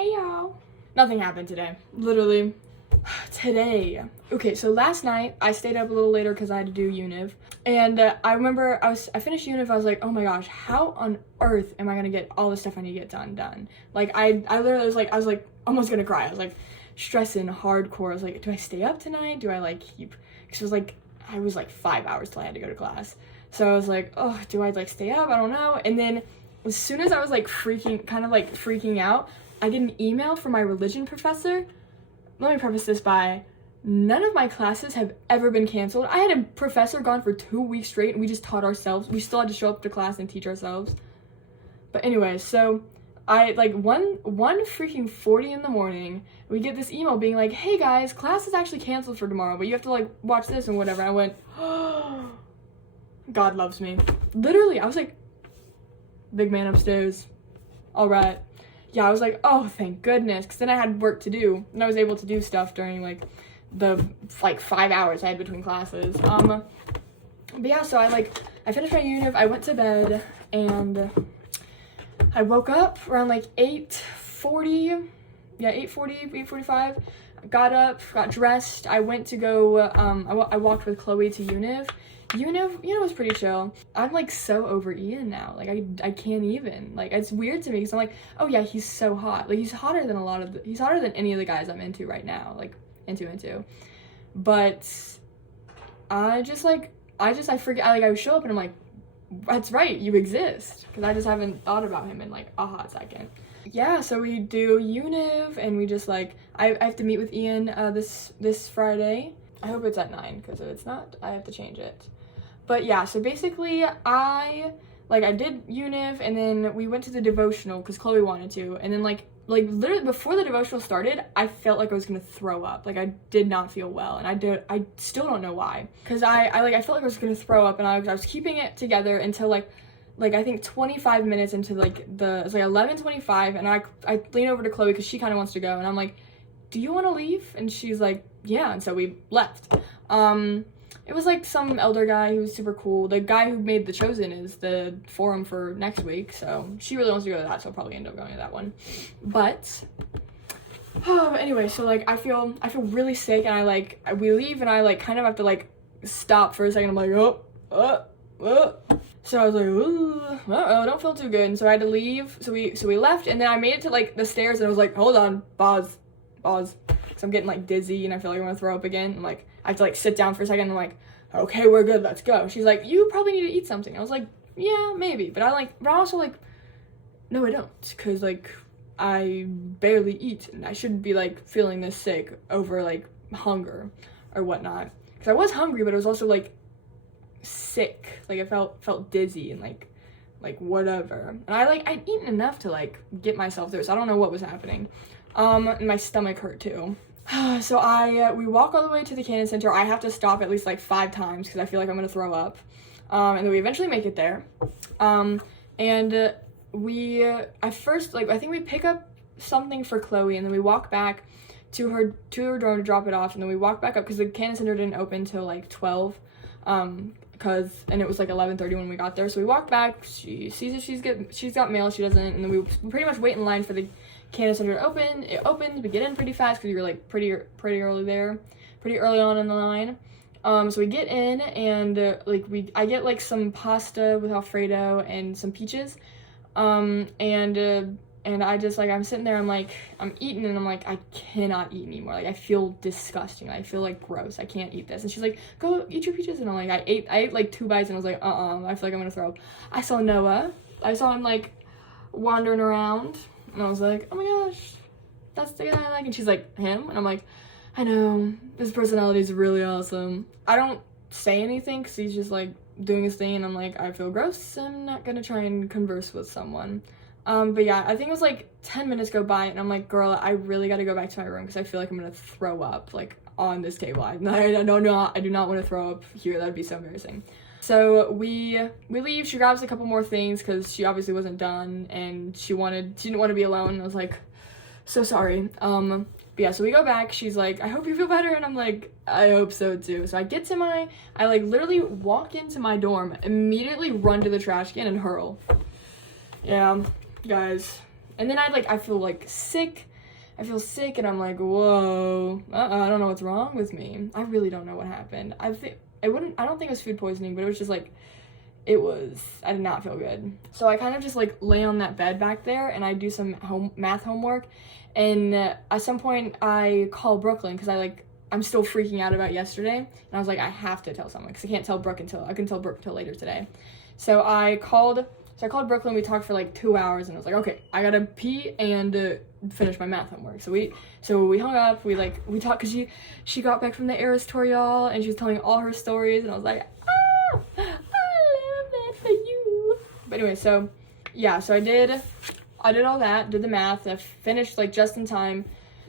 Hey y'all. Nothing happened today. Literally. Today. Okay, so last night I stayed up a little later because I had to do univ. And I remember I finished univ, I was like, oh my gosh, how on earth am I gonna get all the stuff I need to get done? Like I literally was like almost gonna cry. I was like stressing hardcore. I was like, do I stay up tonight? Do I like keep, because I was like 5 hours till I had to go to class. So I was like, oh, do I like stay up? I don't know. And then as soon as I was like freaking out, I get an email from my religion professor. Let me preface this by, none of my classes have ever been canceled. I had a professor gone for 2 weeks straight and we just taught ourselves. We still had to show up to class and teach ourselves. But anyway, so I like 1:40 in the morning, we get this email being like, hey guys, class is actually canceled for tomorrow, but you have to like watch this and whatever. I went, oh, God loves me. Literally, I was like, big man upstairs. All right. Yeah, I was like, oh, thank goodness, because then I had work to do, and I was able to do stuff during, like, the, 5 hours I had between classes. But yeah, so I finished my univ, I went to bed, and I woke up around, 8:40, 8:45, got up, got dressed, I went to go, I walked with Chloe to univ. Univ was pretty chill. I'm so over Ian now. I can't even. It's weird to me because I'm like, oh yeah, he's so hot. He's hotter than he's hotter than any of the guys I'm into right now. Into. But I forget. I show up and I'm like, that's right, you exist. Because I just haven't thought about him in a hot second. Yeah, so we do univ and we just I have to meet with Ian this Friday. I hope it's at 9 because if it's not, I have to change it. But yeah, so basically I did univ and then we went to the devotional because Chloe wanted to, and then literally before the devotional started, I felt like I was gonna throw up. I did not feel well, and I still don't know why. Cause I felt like I was gonna throw up, and I was keeping it together until I think 25 minutes into it was 11:25, and I lean over to Chloe because she kind of wants to go, and I'm like, do you want to leave? And she's like, yeah, and so we left. It was some elder guy who was super cool. The guy who made The Chosen is the forum for next week, so she really wants to go to that, so I'll probably end up going to that one. But anyway, so I feel really sick, and we leave, and I kind of have to stop for a second. I'm like, so I was like, ooh, I don't feel too good, and so I had to leave. So we left, and then I made it to the stairs, and I was like, hold on, pause, because I'm getting dizzy, and I feel like I'm gonna throw up again. I'm like, I have to sit down for a second, and I'm like, okay, we're good, let's go. She's like, you probably need to eat something. I was like, yeah, maybe, but but I'm also no, I don't, because I barely eat, and I shouldn't be feeling this sick over hunger or whatnot, because I was hungry, but it was also sick. I felt dizzy and whatever, and I'd eaten enough to get myself through, so I don't know what was happening. And my stomach hurt too. So we walk all the way to the Cannon Center. I have to stop at least 5 times because I feel like I'm gonna throw up. And then we eventually make it there. And we I think we pick up something for Chloe, and then we walk back to her dorm to drop it off, and then we walk back up because the Cannon Center didn't open till 12. And it was 11:30 when we got there. So we walk back. She sees if she's got mail. She doesn't, and then we pretty much wait in line for the Cannon Center to open. It opens. We get in pretty fast because we were pretty early there, pretty early on in the line. So we get in, and I get some pasta with Alfredo and some peaches, and I just I'm sitting there. I'm eating, and I'm I cannot eat anymore. I feel disgusting. I feel gross. I can't eat this. And she's like, go eat your peaches. And I'm I ate 2 bites, and I was I feel like I'm gonna throw up. I saw Noah. I saw him wandering around. And I was like, oh my gosh, that's the guy I like. And she's like, him? And I'm like, I know, his personality is really awesome. I don't say anything because he's just doing his thing, and I'm I feel gross. I'm not gonna try and converse with someone. But yeah, I think it was 10 minutes go by, and I'm girl, I really gotta go back to my room because I feel like I'm gonna throw up on this table. I do not want to throw up here. That would be so embarrassing. So we leave. She grabs a couple more things because she obviously wasn't done, and she didn't want to be alone. I was so sorry. But yeah, so we go back. She's I hope you feel better, and I'm I hope so too. So I get to I literally walk into my dorm, immediately run to the trash can and hurl. Yeah, guys, And then I feel like sick. I feel sick and I'm like, whoa, I don't know what's wrong with me. I really don't know what happened. I don't think it was food poisoning, but it was just like, I did not feel good. So I kind of just like lay on that bed back there and I do some math homework. And at some point I call Brooklyn because I'm still freaking out about yesterday. And I was like, I have to tell someone because I couldn't tell Brooke until later today. So I called Brooklyn. We talked for like 2 hours and I was like, okay, I gotta pee and finish my math homework. So we hung up, we talked because she got back from the Eras tour, y'all, and she was telling all her stories and I was like, I love that for you. But anyway, so I did all that, did the math, I finished like just in time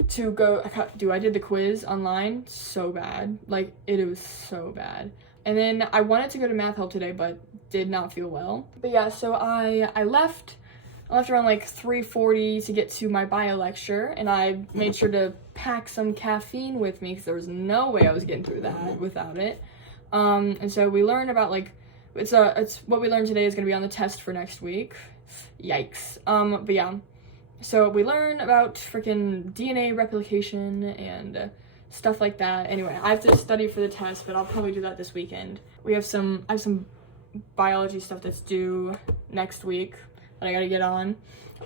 to go. I did the quiz online so bad, like it was so bad. And then I wanted to go to math help today, but did not feel well. But yeah, so I left around like 3:40 to get to my bio lecture, and I made sure to pack some caffeine with me because there was no way I was getting through that without it. And so we learned about like, it's what we learned today is gonna be on the test for next week. Yikes. But yeah, so we learn about freaking DNA replication and stuff like that. Anyway, I have to study for the test, but I'll probably do that this weekend. I have some biology stuff that's due next week that I gotta get on,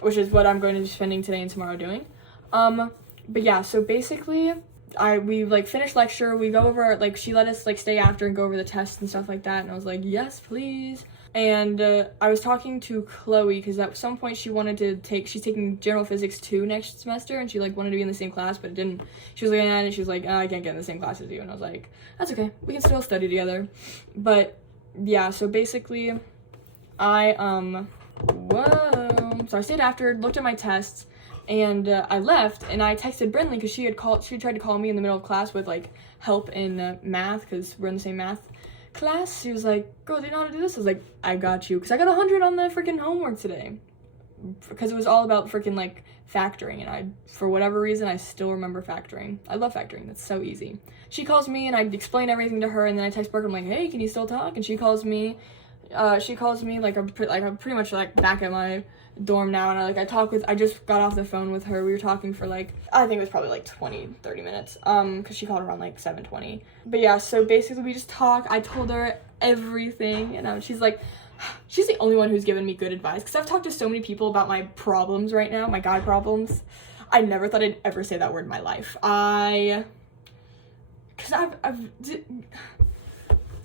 which is what I'm going to be spending today and tomorrow doing. But yeah, so basically we like finished lecture, we go over, like she let us like stay after and go over the test and stuff like that, and I was like, yes please. And I was talking to Chloe because at some point she's taking General Physics 2 next semester, and she like wanted to be in the same class, but it didn't. She was looking at it and she was like, oh, I can't get in the same class as you. And I was like, that's okay, we can still study together. But yeah, so basically so I stayed after, looked at my tests, and I left, and I texted Brinley because she tried to call me in the middle of class with like help in math because we're in the same math class. She was like, girl, do you know how to do this? I was like, I got you, because I got 100 on the freaking homework today because it was all about freaking like factoring, and for whatever reason I still remember factoring. I love factoring, that's so easy. She calls me and I explain everything to her, and then I text Brooke, I'm like, hey, can you still talk? And she calls me like I'm pretty much like back at my dorm now, and I just got off the phone with her. We were talking for like, I think it was probably like 20-30 minutes because she called around like 7:20. But yeah, so basically we just talk. I told her everything, and she's like, she's the only one who's given me good advice because I've talked to so many people about my problems right now, my guy problems. I never thought I'd ever say that word in my life.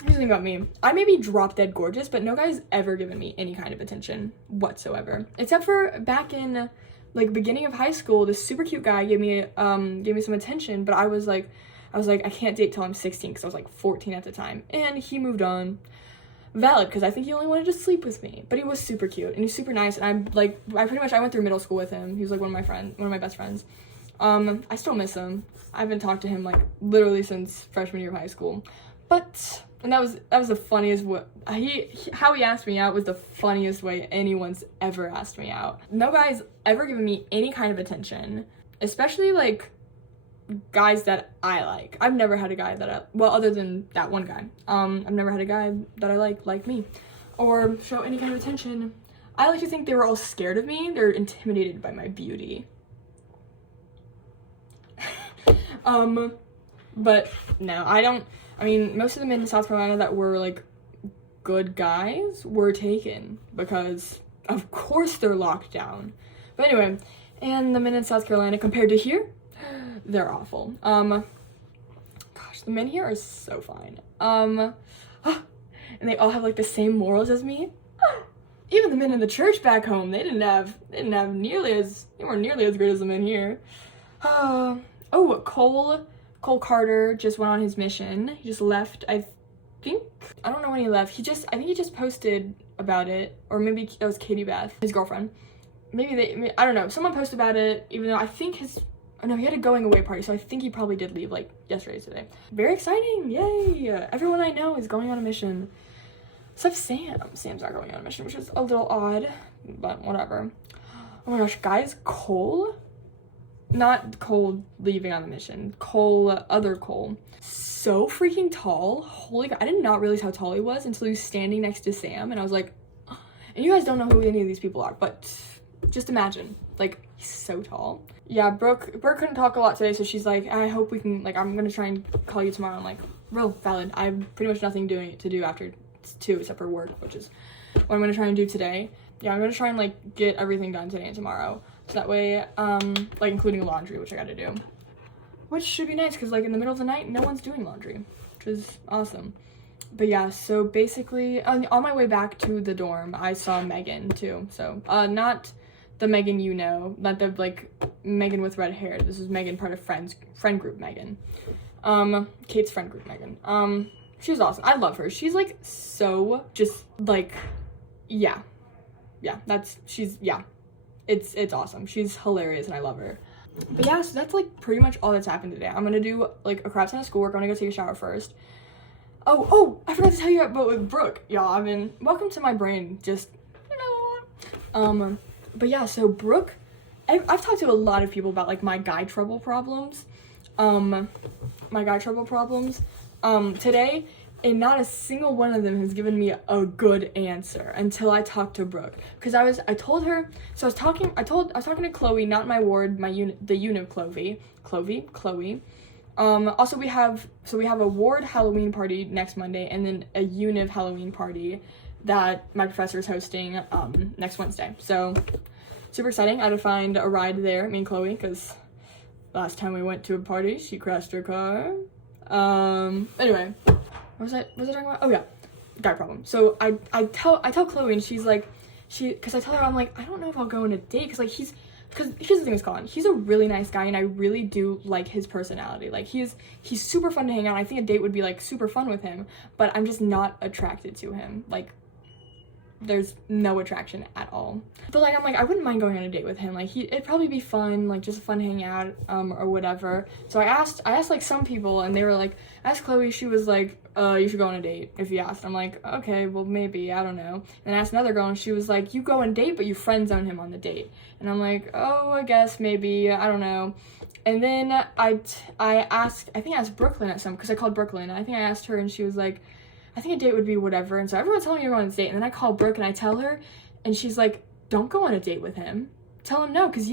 Here's the thing about me. I may be drop dead gorgeous, but no guy's ever given me any kind of attention whatsoever. Except for back in like beginning of high school, this super cute guy gave me some attention, but I was like, I can't date till I'm 16 because I was like 14 at the time. And he moved on. Valid, because I think he only wanted to sleep with me. But he was super cute and he was super nice, and I went through middle school with him. He was like one of my best friends. I still miss him. I haven't talked to him like literally since freshman year of high school. And that was the funniest how he asked me out was the funniest way anyone's ever asked me out. No guy's ever given me any kind of attention, especially like guys that I like. I've never had a guy other than that one guy. I've never had a guy that I like me or show any kind of attention. I like to think they were all scared of me. They're intimidated by my beauty. But no, I mean, most of the men in South Carolina that were, like, good guys were taken because, of course, they're locked down. But anyway, and the men in South Carolina compared to here, they're awful. Gosh, the men here are so fine. And they all have, like, the same morals as me. Even the men in the church back home, they weren't nearly as good as the men here. Cole Carter just went on his mission. He just left, I don't know when he left. I think he just posted about it, or maybe that was Katie Beth, his girlfriend. I don't know. Someone posted about it, even though I think he had a going away party, so I think he probably did leave, like, yesterday, today. Very exciting, yay! Everyone I know is going on a mission. Except Sam. Sam's not going on a mission, which is a little odd, but whatever. Oh my gosh, guys, Cole? Not Cole leaving on the mission. Other Cole. So freaking tall. Holy God. I did not realize how tall he was until he was standing next to Sam. And I was like, and you guys don't know who any of these people are, but just imagine. Like, he's so tall. Yeah, Brooke couldn't talk a lot today, so she's like, I hope we can, like, I'm gonna try and call you tomorrow. I'm like, real valid. I have pretty much nothing to do after 2 except for work, which is what I'm gonna try and do today. Yeah, I'm gonna try and, like, get everything done today and tomorrow. So that way, like, including laundry, which I gotta do. Which should be nice, because, like, in the middle of the night, no one's doing laundry, which is awesome. But yeah, so basically, on my way back to the dorm, I saw Megan, too. So, not the Megan you know, not the, like, Megan with red hair. This is Megan, part of friend group Megan. Kate's friend group Megan. She was awesome. I love her. She's, like, so just, like, yeah. Yeah, it's awesome. She's hilarious, and I love her. But yeah, so that's, like, pretty much all that's happened today. I'm gonna do, like, a crap ton of schoolwork. I'm gonna go take a shower first. Oh, I forgot to tell you about with Brooke. Y'all, welcome to my brain, just, but yeah, so Brooke, I've talked to a lot of people about, like, my guy trouble problems, today, and not a single one of them has given me a good answer until I talked to Brooke, because I was talking to Chloe, not my ward, the unit Chloe. Also we have a ward Halloween party next Monday, and then a univ Halloween party that my professor is hosting next Wednesday. So super exciting. I had to find a ride there, me and Chloe, because last time we went to a party, she crashed her car. Anyway, what was I talking about? Oh yeah, guy problem. So I tell Chloe, and she's like, because I tell her, I'm like, I don't know if I'll go on a date, because here's the thing with Colin, he's a really nice guy, and I really do like his personality. Like, he's super fun to hang out. I think a date would be, like, super fun with him, but I'm just not attracted to him. Like, there's no attraction at all. But, like, I'm like, I wouldn't mind going on a date with him. Like, it'd probably be fun, like, just a fun hangout, or whatever. So I asked, like, some people, and they were like, I asked Chloe, she was like, you should go on a date if you asked. I'm like, okay, well, maybe, I don't know. And I asked another girl, and she was like, you go on a date, but you friend zone him on the date. And I'm like, oh, I guess, maybe, I don't know. And then I asked Brooklyn at some, because I called Brooklyn, I think I asked her, and she was like, I think a date would be whatever. And so everyone's telling me you're going on a date, and then I call Brooke, and I tell her, and she's like, don't go on a date with him. Tell him no, because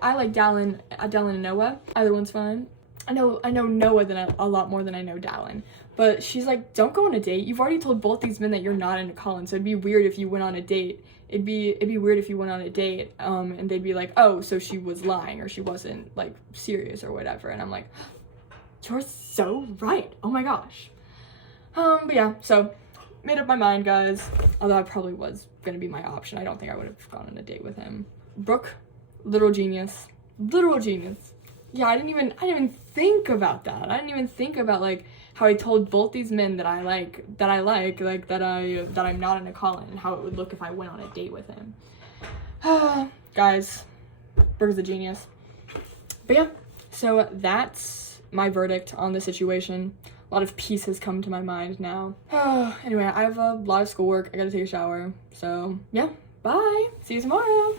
I like Dallin and Noah. Either one's fine. I know Noah a lot more than I know Dallin. But she's like, don't go on a date. You've already told both these men that you're not into Colin, so it'd be weird if you went on a date. It'd be weird if you went on a date, and they'd be like, oh, so she was lying, or she wasn't, like, serious or whatever. And I'm like, you're so right. Oh my gosh. But yeah, so made up my mind, guys. Although I probably was gonna be my option. I don't think I would have gone on a date with him. Brooke, literal genius. Yeah, I didn't even think about that. I didn't even think about, like, how I told both these men that I'm not into Colin, and how it would look if I went on a date with him. Guys, Brooke's a genius. But yeah, so that's my verdict on the situation. A lot of peace has come to my mind now. Anyway, I have a lot of schoolwork. I gotta take a shower. So yeah, bye. See you tomorrow.